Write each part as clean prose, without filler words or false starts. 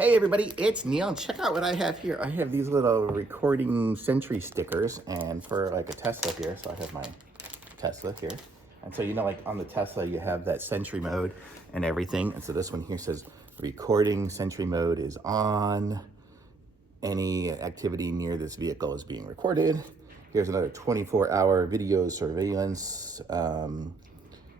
Hey everybody, it's Neil, and check out what I have here. I have these little recording Sentry stickers, and for like a Tesla here, so I have my Tesla here. And so, you know, like on the Tesla, you have that Sentry mode and everything. And so this one here says, recording Sentry mode is on. Any activity near this vehicle is being recorded. Here's another 24-hour video surveillance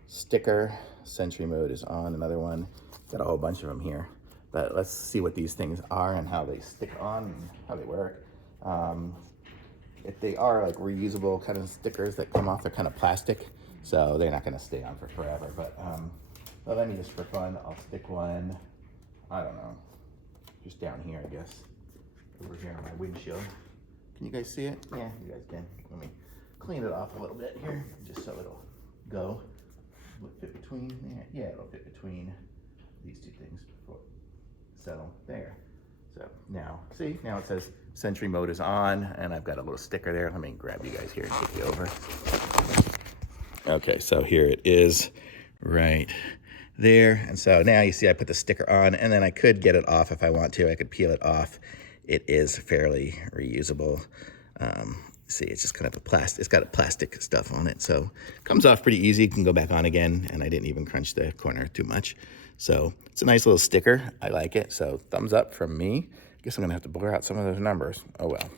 sticker. Sentry mode is on, another one. Got a whole bunch of them here. But let's see what these things are and how they stick on and how they work. If they are like reusable kind of stickers that come off, they're kind of plastic, so they're not going to stay on for forever. But let me just for fun, I'll stick one, I don't know, just down here, I guess, over here on my windshield. Can you guys see it? Yeah, you guys can. Let me clean it off a little bit here, just so it'll go. Will it fit between there? Yeah, it'll fit between these two things. So there. So now, see, now it says Sentry mode is on, and I've got a little sticker there. Let me grab you guys here and take you over. Okay, so here it is right there. And so now you see I put the sticker on, and then I could get it off if I want to. I could peel it off. It is fairly reusable. See, it's just kind of a plastic, it's got a plastic stuff on it. So it comes off pretty easy. It can go back on again, and I didn't even crunch the corner too much. So it's a nice little sticker. I like it. So thumbs up from me. Guess I'm gonna have to blur out some of those numbers. Oh well.